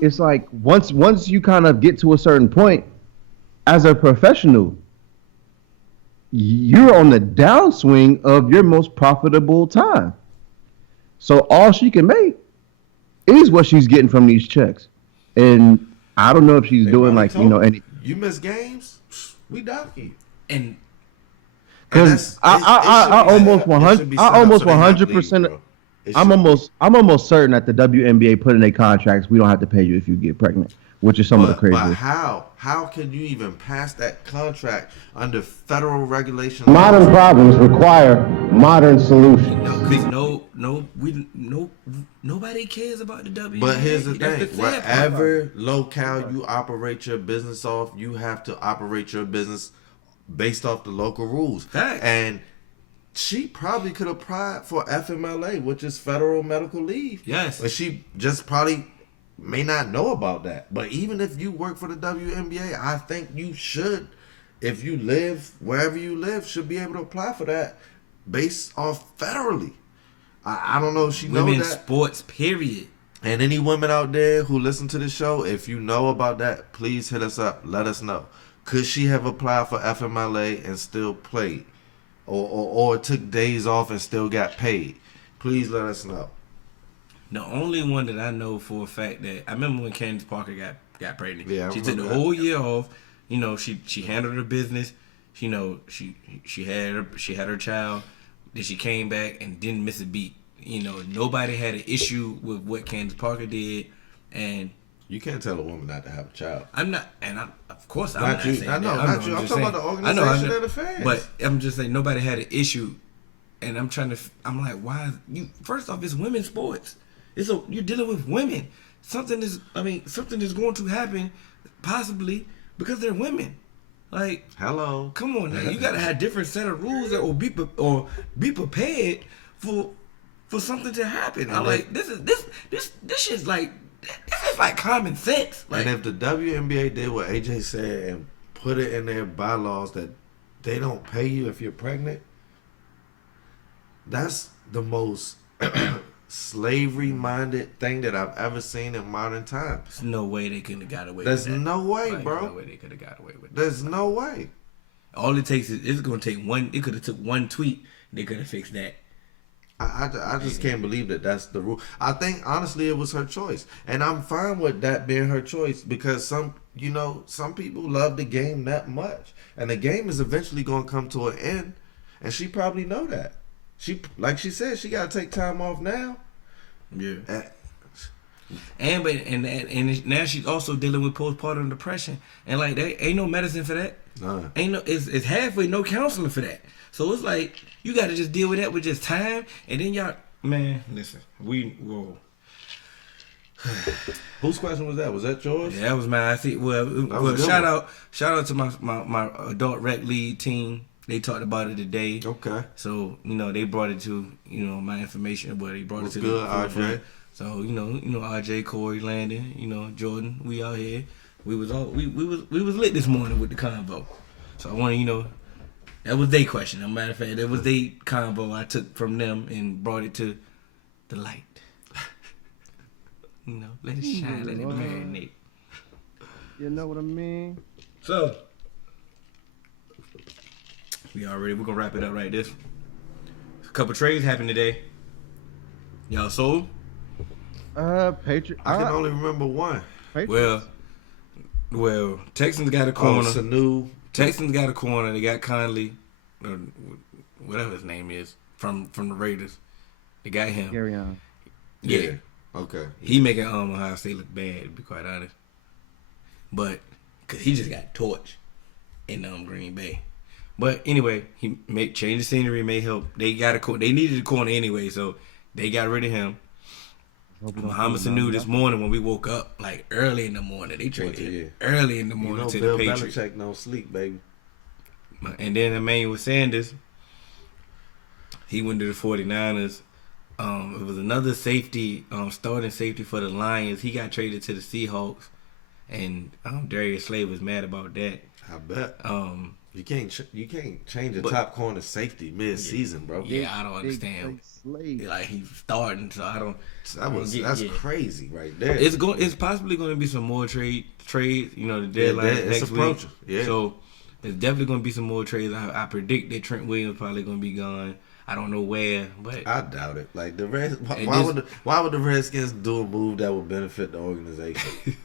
it's like once you kind of get to a certain point, as a professional, you're on the downswing of your most profitable time. So all she can make is what she's getting from these checks. And I don't know if she's doing like, any. You miss games, we dock you. And because I almost 100%. I'm almost certain that the WNBA put in their contracts, we don't have to pay you if you get pregnant, which is some of the craziest. But how can you even pass that contract under federal regulations? Modern problems require modern solutions. Nobody cares about the WNBA. But here's the thing: wherever locale you operate your business off, you have to operate your business based off the local rules. Fact. And she probably could apply for FMLA, which is federal medical leave. Yes. But she just probably may not know about that. But even if you work for the WNBA, I think you should, if you live wherever you live, should be able to apply for that based off federally. I don't know if she knows that. Women's sports, period. And any women out there who listen to the show, if you know about that, please hit us up. Let us know. Could she have applied for FMLA and still played? Or took days off and still got paid? Please let us know. The only one that I know for a fact that I remember when Candace Parker got pregnant. Yeah, she took the whole year off. She handled her business. She had her child. Then she came back and didn't miss a beat. Nobody had an issue with what Candace Parker did, and you can't tell a woman not to have a child. I'm not, and of course I'm not not you. saying I know, that. not you. I'm talking about the organization and the fans. But I'm just saying nobody had an issue, and I'm like, why? First off, it's women's sports. You're dealing with women. Something is going to happen, possibly because they're women. Like, hello, come on, now. You gotta have different set of rules or be prepared for something to happen. I'm like, this shit's like. This is like common sense. And if the WNBA did what AJ said and put it in their bylaws that they don't pay you if you're pregnant, that's the most slavery-minded thing that I've ever seen in modern times. There's no way they could have got away with that. There's no way, bro. No way they could have got away with that. There's no way. All it takes is it's going to take one. It could have took one tweet. They could have fixed that. I just can't believe that that's the rule. I think honestly it was her choice, and I'm fine with that being her choice because some people love the game that much, and the game is eventually going to come to an end, and she probably know that. Like she said, she got to take time off now. Yeah. And now she's also dealing with postpartum depression, and like there ain't no medicine for that. Nah. It's halfway no counseling for that. So it's like you got to just deal with that with just time, and then y'all, man, listen, whoa. Whose question was that? Was that yours? Yeah, that was mine. I think. Well, shout out to my adult rec league team. They talked about it today. Okay. So they brought it to my information, but they brought it to good, the RJ. So RJ, Corey, Landon, Jordan, we out here. We was lit this morning with the convo. So I want to that was their question. As a matter of fact, that was their convo I took from them and brought it to the light. Let it shine, let it marinate. You know what I mean? So we're gonna wrap it up right this. A couple trades happened today. Y'all sold? Patriot. I can only remember one. Patriots. Well, Texans got a corner. Sanu. Texans got a corner. They got Conley, or whatever his name is, from the Raiders. They got him. Carry on. Yeah. Okay. He making Ohio State look bad, to be quite honest. But because he just got torched in Green Bay. But anyway, he change the scenery, may help. They needed a corner anyway, so they got rid of him. Muhammad Sanu this morning when we woke up, like early in the morning, they traded early in the morning to Bill the Patriots. Belichick don't sleep, baby. And then Emmanuel Sanders, he went to the 49ers. It was another safety, starting safety for the Lions. He got traded to the Seahawks, and Darius Slay was mad about that. I bet. You can't change a top corner safety mid-season, bro. Yeah, I don't understand. Like he's starting, so I don't. That's crazy right there. It's possibly going to be some more trades. You know, the deadline is next week. Yeah. So there's definitely going to be some more trades. I predict that Trent Williams probably going to be gone. I don't know where, but I doubt it. Like the why would the Redskins do a move that would benefit the organization?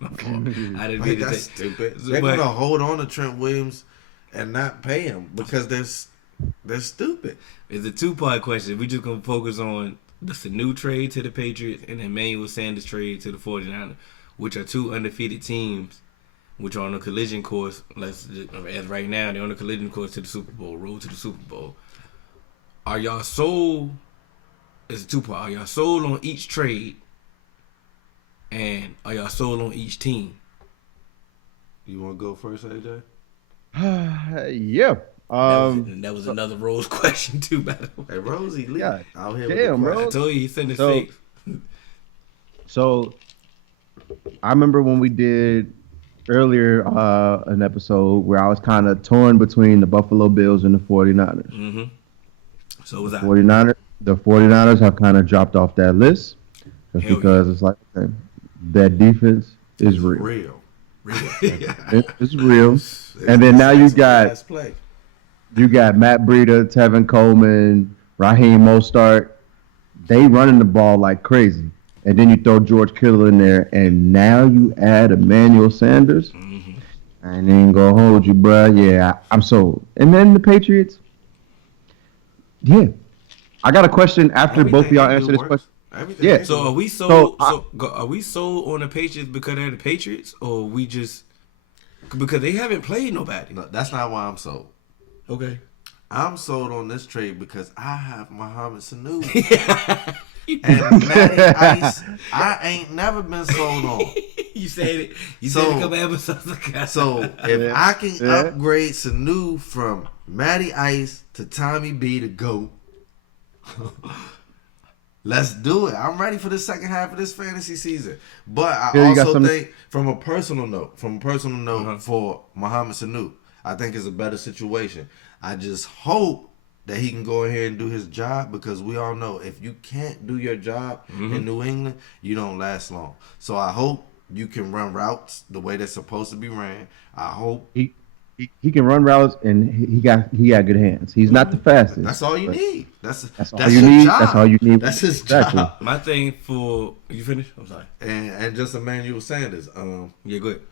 I didn't mean that's stupid. They're gonna hold on to Trent Williams and not pay him because they're stupid. It's a 2-part question. We just gonna focus on the Sanu trade to the Patriots and Emmanuel Sanders trade to the 49ers, which are 2 undefeated teams, which are on a collision course. As right now, they're on a collision course to the Super Bowl, road to the Super Bowl. Are y'all sold? It's a 2-part. Are y'all sold on each trade? And are y'all sold on each team? You want to go first, AJ? Yeah. That was another Rose question too, by the way. Hey, Rosie, yeah. Out here Damn, with the bro. I told you he sent his face. So I remember when we did earlier an episode where I was kind of torn between the Buffalo Bills and the 49ers. Mm-hmm. So was I. The 49ers have kind of dropped off that list just because it's like that defense is real. It's real. And then now you got Matt Breida, Tevin Coleman, Raheem Mostert. They running the ball like crazy. And then you throw George Kittle in there, and now you add Emmanuel Sanders. Mm-hmm. I ain't even gonna hold you, bro. Yeah, I'm sold. And then the Patriots. Yeah. I got a question after both of y'all answer this question. Yeah. So are we sold? Are we sold on the Patriots because they're the Patriots, or we just because they haven't played nobody? No, that's not why I'm sold. Okay. I'm sold on this trade because I have Mohamed Sanu. And Matty Ice, I ain't never been sold on. You said it. You said it a couple episodes ago. So if I can upgrade Sanu from Matty Ice to Tommy B to GOAT, let's do it. I'm ready for the second half of this fantasy season. But I also think from a personal note, for Mohamed Sanu, I think it's a better situation. I just hope that he can go ahead and do his job because we all know if you can't do your job in New England, you don't last long. So I hope you can run routes the way they're supposed to be ran. I hope he can run routes and he got good hands. He's not the fastest. That's all you need. That's all you need. Job. That's all you need. That's his job. My thing for you finish? I'm sorry. And just Emmanuel Sanders. Yeah, go ahead.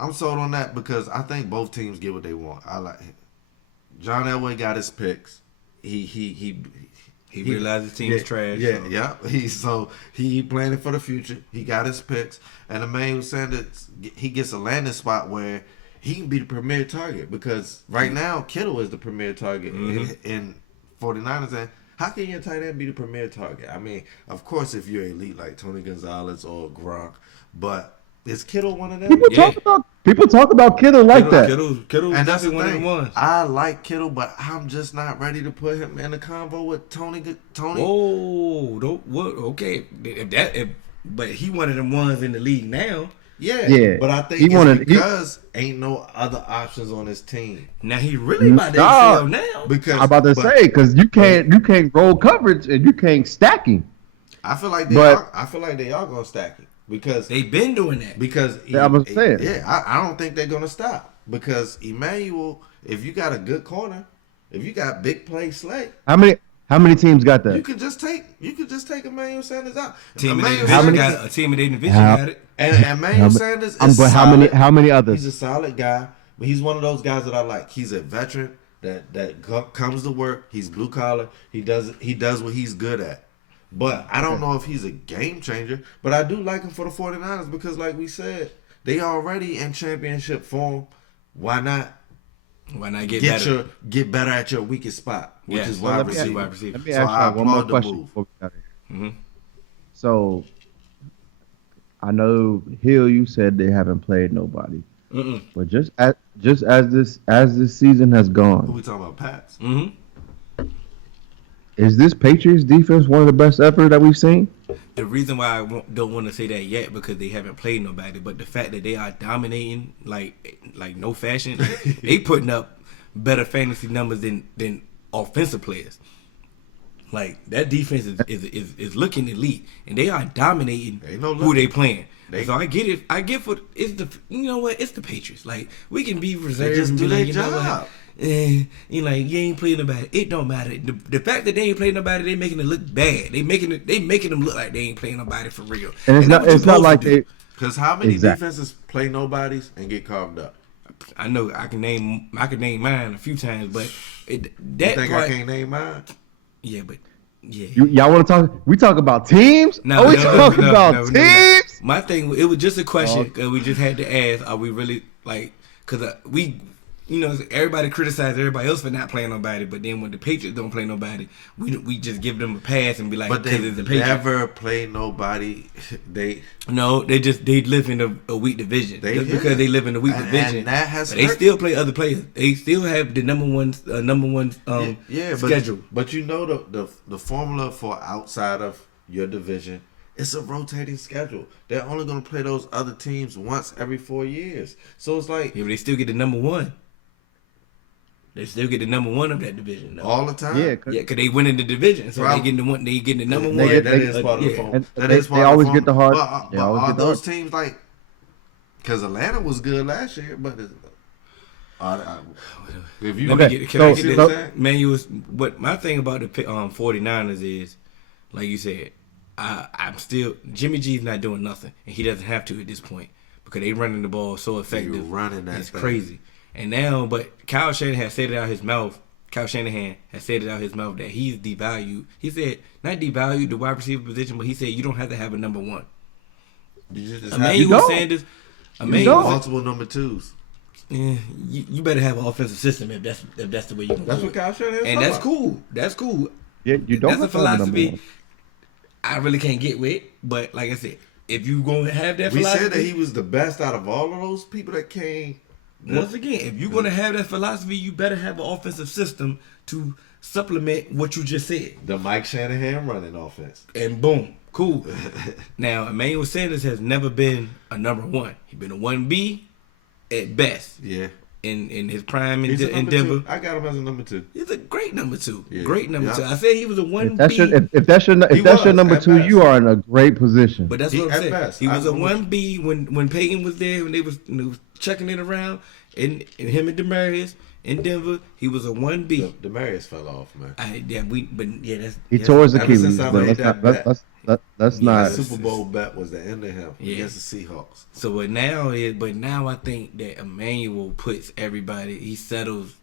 I'm sold on that because I think both teams get what they want. I like John Elway got his picks. He realized his team is trash. Yeah. He planning for the future. He got his picks, and Emmanuel Sanders he gets a landing spot where he can be the premier target because right now Kittle is the premier target in 49ers. And how can your tight end be the premier target? I mean, of course, if you're elite like Tony Gonzalez or Gronk, but is Kittle one of them? People talk about Kittle like that. Kittle, and that's the one of the ones. I like Kittle, but I'm just not ready to put him in a convo with Tony. Oh, okay. But he one of them ones in the league now. Yeah. But I think because ain't no other options on his team. Now he really about to excel now. Because I'm about to say because you can't roll coverage and you can't stack him. I feel like they are gonna stack him. Because they've been doing that. Because I don't think they're gonna stop. Because Emmanuel, if you got a good corner, if you got big play Slay, how many teams got that? You could just take Emmanuel Sanders out. A team in their division got it. And Emmanuel Sanders is but solid. How many others? He's a solid guy. But he's one of those guys that I like. He's a veteran that comes to work. He's blue collar. He does what he's good at. But I don't know if he's a game changer. But I do like him for the 49ers because, like we said, they already in championship form. Why not get better? Get better at your weakest spot, which is wide receiver. Let me ask you one more question before we got here. So I know Hill, you said they haven't played nobody, but just as this season has gone, who we talking about? Pats. Is this Patriots defense one of the best ever that we've seen? The reason why I don't want to say that yet because they haven't played nobody, but the fact that they are dominating like no fashion, they putting up better fantasy numbers than offensive players. Like that defense is looking elite, and they are dominating who they playing. So I get it. I get what it's the it's the Patriots. Like we can be reserved. They just and do be their like, job. You like you ain't playing nobody. It don't matter. The fact that they ain't playing nobody, they making it look bad. They making them look like they ain't playing nobody for real. And it's not like they. Because how many defenses play nobodies and get carved up? I know I can name mine a few times, but you think I can't name mine? Yeah, but yeah. Y'all want to talk? We talk about teams? No, we talking about teams? No. My thing, it was just a question. We just had to ask: are we really like? Because we. Everybody criticize everybody else for not playing nobody, but then when the Patriots don't play nobody, we just give them a pass and be like, but they never play nobody. They live in a weak division. Because they live in a weak division. And that has they still play other players. They still have the number one schedule. But the formula for outside of your division. It's a rotating schedule. They're only going to play those other teams once every 4 years. So it's like... Yeah, but they still get the number one. They still get the number one of that division, though. All the time? Yeah, because they win in the division. So they getting the number one. That is part of the phone. They always get the hard... But are those teams like... Because Atlanta was good last year, but... If you what my thing about the 49ers is, like you said, I'm still Jimmy G's not doing nothing, and he doesn't have to at this point because they running the ball so effective. It's crazy. And now, but Kyle Shanahan has said it out his mouth. That he's devalued. He said not devalued the wide receiver position, but he said you don't have to have a number one. Emmanuel Sanders, multiple number twos. Yeah, you better have an offensive system if that's the way you. That's what Kyle Shanahan. And that's cool. That's cool. Yeah, you don't. That's a philosophy I really can't get with. But like I said, if you gonna have that philosophy, we said that he was the best out of all of those people that came. Once again, if you're gonna have that philosophy, you better have an offensive system to supplement what you just said. The Mike Shanahan running offense. And boom, cool. Now, Emmanuel Sanders has never been a number one. He's been a 1B at best. Yeah. In his prime in Denver. I got him as a number 2. He's a great number 2. Yeah. Great number 2. I said he was a 1B. If that's your number 2, you are in a great position. But that's what I'm saying. Best. He was a 1B when Peyton was there, when they was checking it around, and him and Demaryius in Denver, he was a 1B. Demaryius fell off, man. He tore his Achilles. That's not. The Super Bowl bet was the end of him against the Seahawks. So now I think that Emmanuel puts everybody. He settles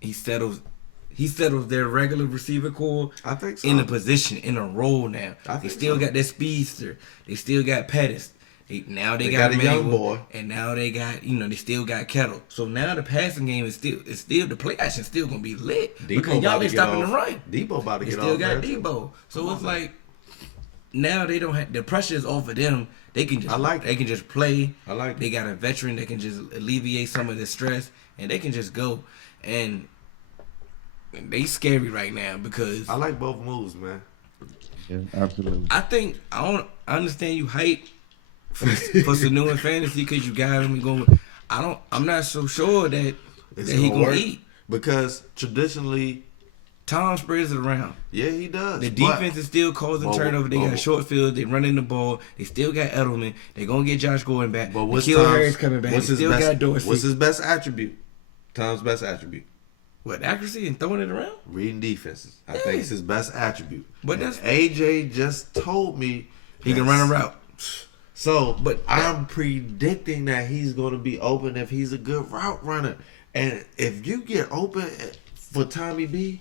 their regular receiver core. I think so. In a position, in a role now. They still got that speedster. They still got Pettis. They got a young boy, and now they got they still got Kettle. So now the passing game is still the play action still gonna be lit because y'all ain't stopping the run. Debo about to get off. They still got Debo, so it's like now they don't have the pressure is off of them. They can just they can just play. They got a veteran that can just alleviate some of the stress, and they can just go. And they scary right now because I like both moves, man. Yeah, absolutely. I understand you hype for Sanu and fantasy because you got him and going. I'm not so sure that he gonna eat because traditionally Tom spreads it around. Yeah, he does. The defense is still causing turnover. They got a short field. They running the ball. They still got Edelman. They gonna get Josh Gordon back. But what's Harris coming back. Got Dorsey. What's his best attribute? Tom's best attribute. What, accuracy and throwing it around? Reading defenses. I think it's his best attribute. But that's AJ just told me he can run a route. So, but I'm predicting that he's going to be open if he's a good route runner. And if you get open for Tommy B,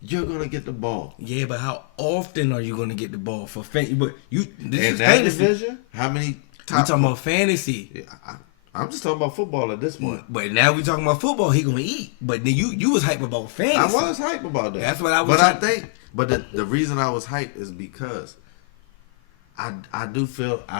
you're going to get the ball. Yeah, but how often are you going to get the ball for fantasy? But this is that fantasy. Division? How many? We talking about fantasy. Yeah, I'm just talking about football at this point. But now we talking about football. He gonna eat. But then you was hype about fantasy. I was hype about that. That's what I was. But the reason I was hype is because I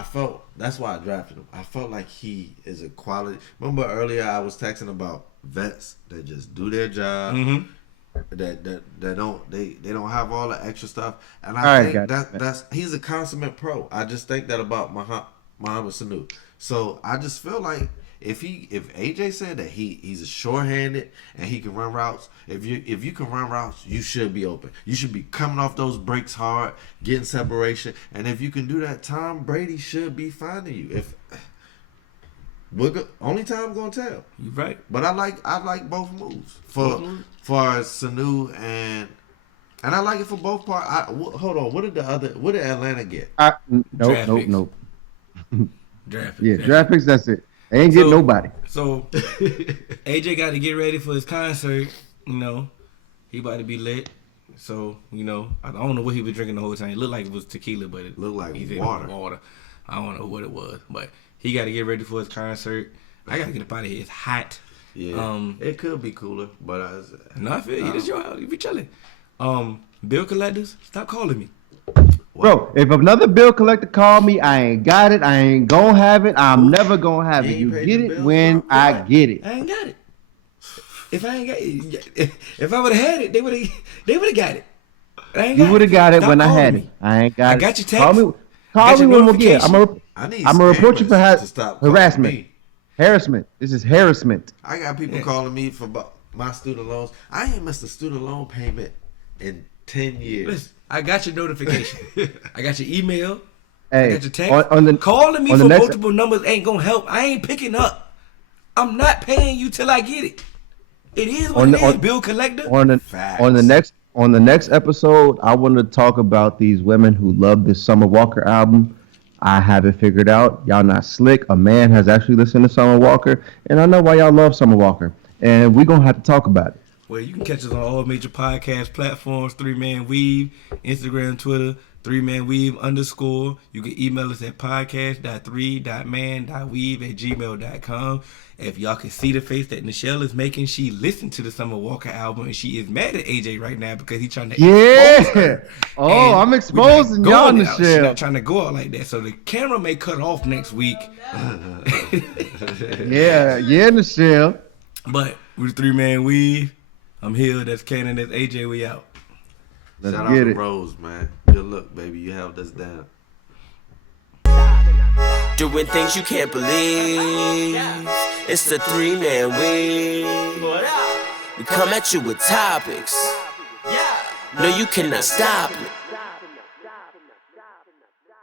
felt that's why I drafted him. I felt like he is a quality. Remember earlier I was texting about vets that just do their job. Mm-hmm. that don't they don't have all the extra stuff, and All I right, think got you. that's he's a consummate pro. I just think that about Muhammad Sanu. So I just feel like if AJ said that he's a short-handed and he can run routes, if you can run routes, you should be open. You should be coming off those breaks hard, getting separation, and if you can do that, Tom Brady should be finding you. If only time gonna tell. You right. But I like both moves for Sanu and I like it for both parts. Hold on, what did Atlanta get? Nope. Draft picks. Yeah, draft picks. That's it. They ain't getting nobody. So AJ got to get ready for his concert. You know, he about to be lit. So I don't know what he was drinking the whole time. It looked like it was tequila, but it looked like water. I don't know what it was, but he got to get ready for his concert. I got to get up out of here. It's hot. Yeah, it could be cooler, but I feel you. This your house. You be chilling. Bill collectors, stop calling me. Bro, if another bill collector call me, I ain't got it. I ain't gonna have it. I'm never gonna have it. You get it when I get it. I ain't got it. If I ain't got it, if I would have had it, they would have got it. You would have got it when I had it. I ain't got it. I got your text. Call me when we get. I'm gonna report you for harassment. Harassment. This is harassment. I got people calling me for my student loans. I ain't missed a student loan payment in 10 years. Listen, I got your notification. I got your email. Hey, I got your text. Calling me for multiple numbers ain't gonna help. I ain't picking up. I'm not paying you till I get it. It is what it is, bill collector. On the next episode, I want to talk about these women who love this Summer Walker album. I have it figured out. Y'all not slick. A man has actually listened to Summer Walker, and I know why y'all love Summer Walker. And we're gonna have to talk about it. Well, you can catch us on all major podcast platforms, 3Man Weave, Instagram, Twitter, 3Man Weave _. You can email us at podcast.3.man.weave@gmail.com. If y'all can see the face that Nichelle is making, she listened to the Summer Walker album and she is mad at AJ right now because he's trying to expose her. Oh, I'm exposing y'all, Nichelle. She's not trying to go out like that. So the camera may cut off next week. Yeah, Nichelle. But with 3Man Weave, I'm here. That's Cannon. That's AJ. We out. Shout out to Rose, man. Good luck, baby. You held us down. Doing things you can't believe. It's the 3-Man Weave. We come at you with topics. No, you cannot stop it.